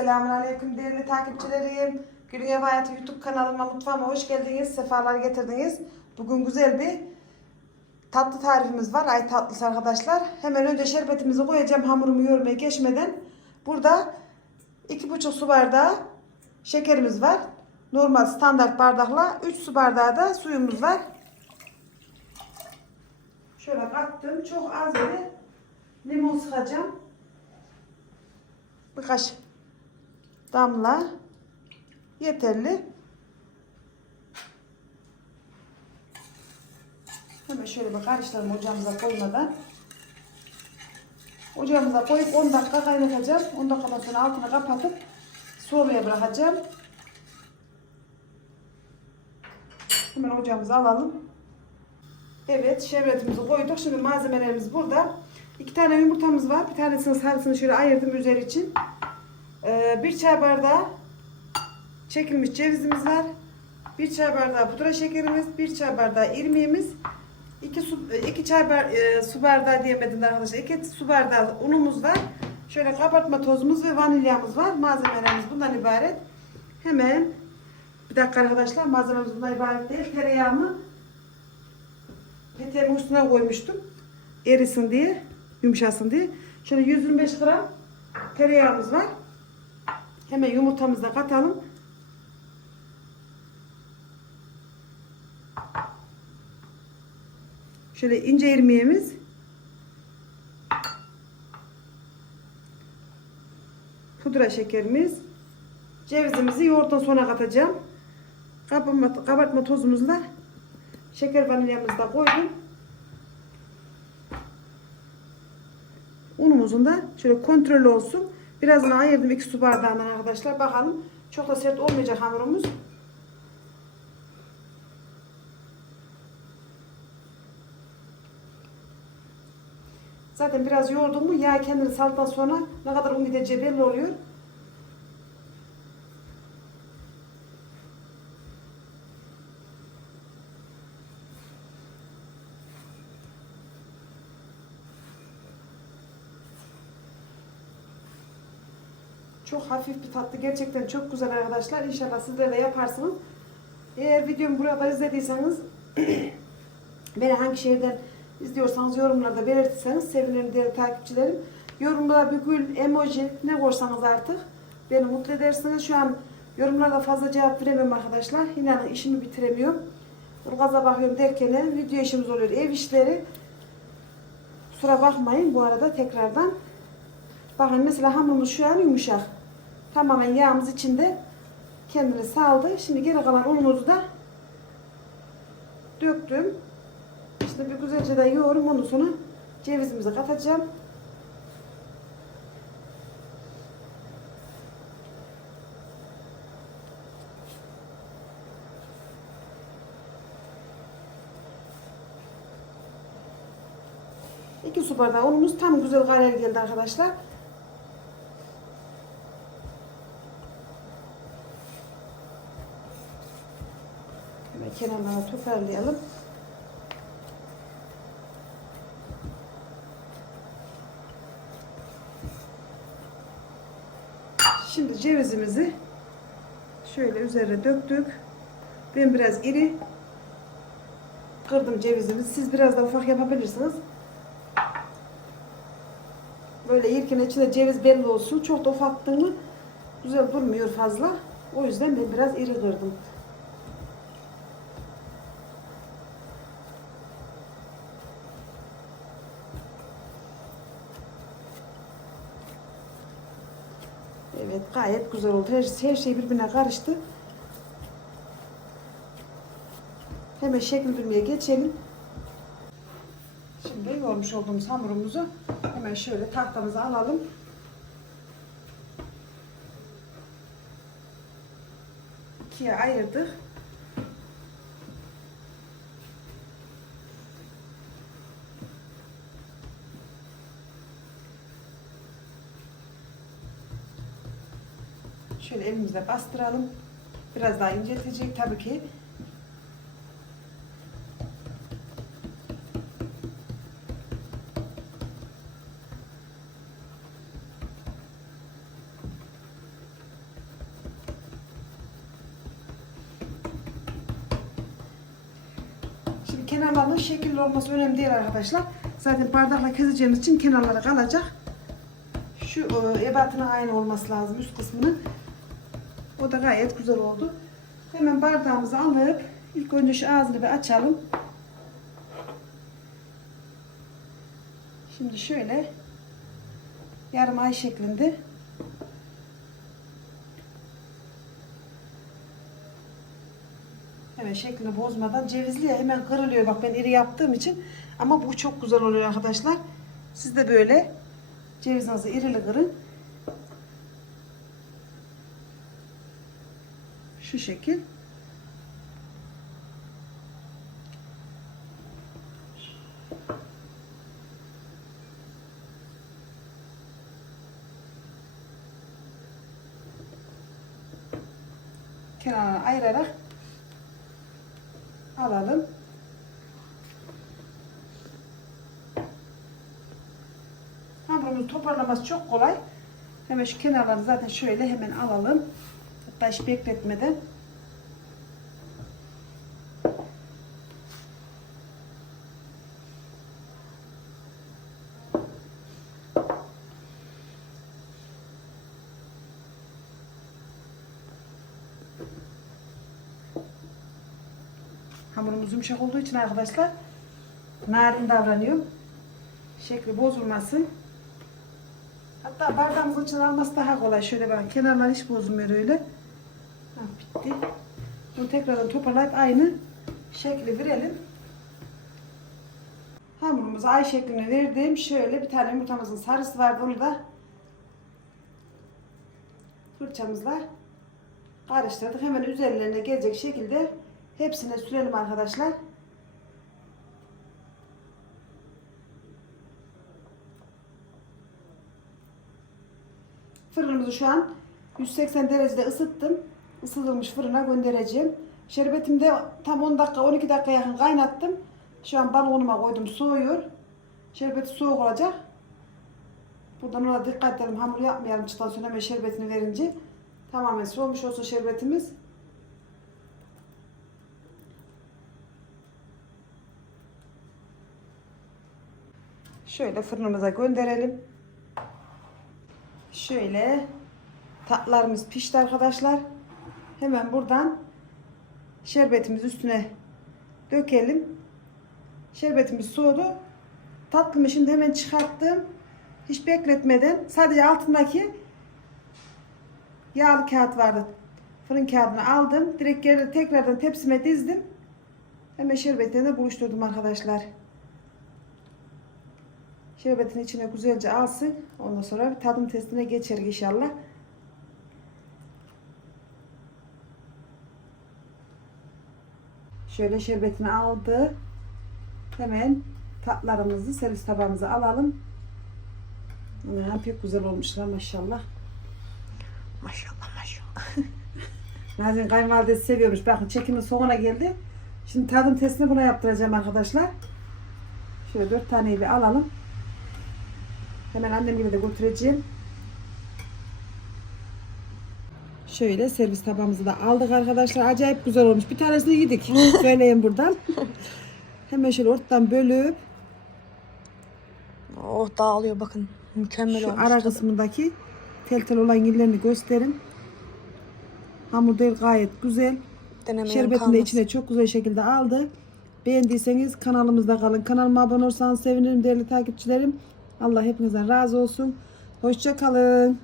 Selamun Aleyküm değerli takipçilerim. Gülün Ev Hayatı YouTube kanalıma mutfağıma hoş geldiniz. Sefalar getirdiniz. Bugün güzel bir tatlı tarifimiz var. Ay tatlısı arkadaşlar. Hemen önce şerbetimizi koyacağım hamurumu yoğurmaya geçmeden. Burada 2,5 su bardağı şekerimiz var. Normal standart bardakla 3 su bardağı da suyumuz var. Şöyle kattım. Çok az bir limon sıkacağım. Birkaç damla yeterli. Hemen şöyle bir karıştıralım ocağımıza koymadan. Ocağımıza koyup 10 dakika kaynatacağım. 10 dakikadan sonra altını kapatıp soğumaya bırakacağım. Hemen ocağımıza alalım. Evet şerbetimizi koyduk. Şimdi malzemelerimiz burada. İki tane yumurtamız var. Bir tanesini sarısını şöyle ayırdım üzeri için. Ee, bir çay bardağı çekilmiş cevizimiz var. Bir çay bardağı pudra şekerimiz, bir çay bardağı irmiğimiz, iki su, iki çay bar, e, su bardağı diyemedim arkadaşlar. iki su bardağı unumuz var. Şöyle kabartma tozumuz ve vanilyamız var. Malzemelerimiz bundan ibaret. Hemen bir dakika arkadaşlar malzememiz bundan ibaret değil. Tereyağımı peteğimin üstüne koymuştum. Erisin diye, yumuşasın diye. Şöyle 125 gram tereyağımız var. Hemen yumurtamızı da katalım. Şöyle ince irmiğimiz. Pudra şekerimiz. Cevizimizi yoğurttan sonra katacağım. Kabartma, kabartma tozumuzu da şeker vanilyamızı da koydum. Unumuzun da şöyle kontrollü olsun. Birazını ayırdım 2 su bardağından arkadaşlar. Bakalım. Çok da sert olmayacak hamurumuz. Zaten biraz yoğurdum mu yağ kendini saldıktan sonra ne kadar un gideceği belli oluyor. Çok hafif bir tatlı. Gerçekten çok güzel arkadaşlar. İnşallah sizler de yaparsınız. Eğer videomu burada izlediyseniz beni hangi şehirden izliyorsanız yorumlarda belirtirseniz sevinirim değerli takipçilerim. Yorumlara bir gül, emoji ne koysanız artık beni mutlu edersiniz. Şu an yorumlarda fazla cevap veremem arkadaşlar. İnanın işimi bitiremiyorum. Gaza bakıyorum derken video işimiz oluyor. Ev işleri. Kusura bakmayın bu arada tekrardan. Bakın mesela hamurumuz şu an yumuşak. Tamamen yağımız içinde kendini saldı. Şimdi geri kalan unumuzu da döktüm. Şimdi bir güzelce de yoğurum. Ondan sonra cevizimizi katacağım. İki su bardağı unumuz tam güzel karar geldi arkadaşlar. Hemen kenarlara toparlayalım. Şimdi cevizimizi şöyle üzerine döktük. Ben biraz iri kırdım cevizimizi. Siz biraz da ufak yapabilirsiniz. Böyle yerken içinde ceviz belli olsun. Çok da ufattığımı güzel durmuyor fazla. O yüzden ben biraz iri kırdım. Evet gayet güzel oldu. Her, her şey birbirine karıştı. Hemen şekillendirmeye geçelim. Şimdi yoğurmuş olduğumuz hamurumuzu hemen şöyle tahtamıza alalım. İkiye ayırdık. Şöyle elimizle bastıralım. Biraz daha inceltecek tabii ki. Şimdi kenarlarının şekilli olması önemli değil arkadaşlar. Zaten bardakla keseceğimiz için kenarlara kalacak. Şu e, ebatına aynı olması lazım üst kısmının. O da gayet güzel oldu. Hemen bardağımızı alıp ilk önce şu ağzını bir açalım. Şimdi şöyle yarım ay şeklinde Hemen şeklini bozmadan cevizli ya hemen kırılıyor bak ben iri yaptığım için ama bu çok güzel oluyor arkadaşlar. Siz de böyle cevizinizi irili kırın. Şu şekil. Kenarına ayırarak alalım. Hamurumuzu toparlaması çok kolay. Hemen şu kenarları zaten şöyle hemen alalım. Hiç bekletmeden. Hamurumuz yumuşak olduğu için arkadaşlar narin davranıyorum. Şekli bozulmasın. Hatta bardağımızın içine alması daha kolay. Şöyle bakın kenarlar hiç bozulmuyor öyle. Bitti. Bunu tekrardan toparlayıp aynı şekli verelim. Hamurumuzu ay şeklini verdim. Şöyle bir tane yumurtamızın sarısı var. Bunu da fırçamızla karıştırdık. Hemen üzerlerine gelecek şekilde hepsine sürelim arkadaşlar. Fırınımızı şu an 180 derecede ısıttım. Isıtılmış fırına göndereceğim. Şerbetimi de tam 10 dakika 12 dakika yakın kaynattım. Şu an balonuma koydum soğuyor. Şerbeti soğuk olacak. Buradan ona dikkat edelim. Hamur yapmayalım çıtan sonra hemen şerbetini verince. Tamamen soğumuş olsun şerbetimiz. Şöyle fırınımıza gönderelim. Şöyle tatlarımız pişti arkadaşlar. Hemen buradan şerbetimiz üstüne dökelim. Şerbetimiz soğudu. Tatlımı şimdi hemen çıkarttım. Hiç bekletmeden sadece altındaki yağlı kağıt vardı. Fırın kağıdını aldım. Direkt geri tekrardan tepsime dizdim. Hemen şerbetini de buluşturdum arkadaşlar. Şerbetin içine güzelce alsın. Ondan sonra bir tadım testine geçer inşallah. Şöyle şerbetini aldı. Hemen tatlarımızı servis tabağımıza alalım. Ya, pek güzel olmuşlar maşallah. Maşallah maşallah. Nazin kayınvalidesi seviyormuş. Bakın çekimin sonuna geldi. Şimdi tadım testini buna yaptıracağım arkadaşlar. Şöyle dört taneyi bir alalım. Hemen annem gibi de götüreceğim. Şöyle servis tabağımızı da aldık arkadaşlar. Acayip güzel olmuş. Bir tanesini yedik. Söyleyeyim buradan. Hemen şöyle ortadan bölüp Oh dağılıyor bakın. Mükemmel şu olmuş. ara tadı. kısmındaki tel tel olan yerlerini gösterin. Hamur değil gayet güzel. Denemeyen Şerbetini de kalmasın. içine çok güzel şekilde aldı. Beğendiyseniz kanalımızda kalın. Kanalıma abone olursanız sevinirim değerli takipçilerim. Allah hepinizden razı olsun. Hoşça kalın.